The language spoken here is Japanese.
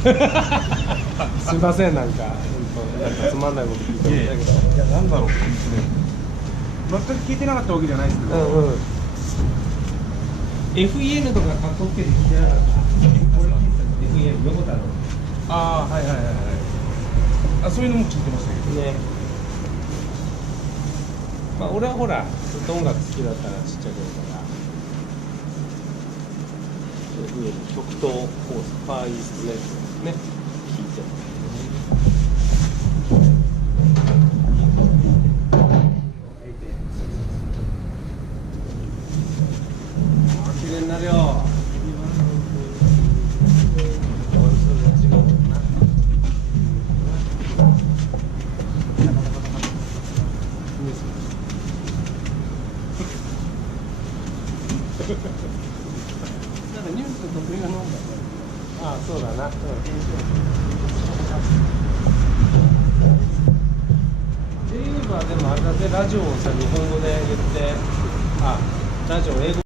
すいません、なんかつまんないこと聞いてましたけど。いや、なんだろう、全く聞いてなかったわけじゃないですけど、FEN とかかっこつけて聞いてなかった。FEN 横田のああ、はいはいはいはい。あ、そういうのも聞いてましたけど。ね。まあ俺はほらずっと音楽好きだったらちっちゃい頃から FEN 極東コースファーイーストネットね聞いてます。綺麗になるよ。なんかニュース得意なもんだね。ああ、そうだな。で言えばでもあれだぜ、ラジオをさ日本語で言って、あ、ラジオ英語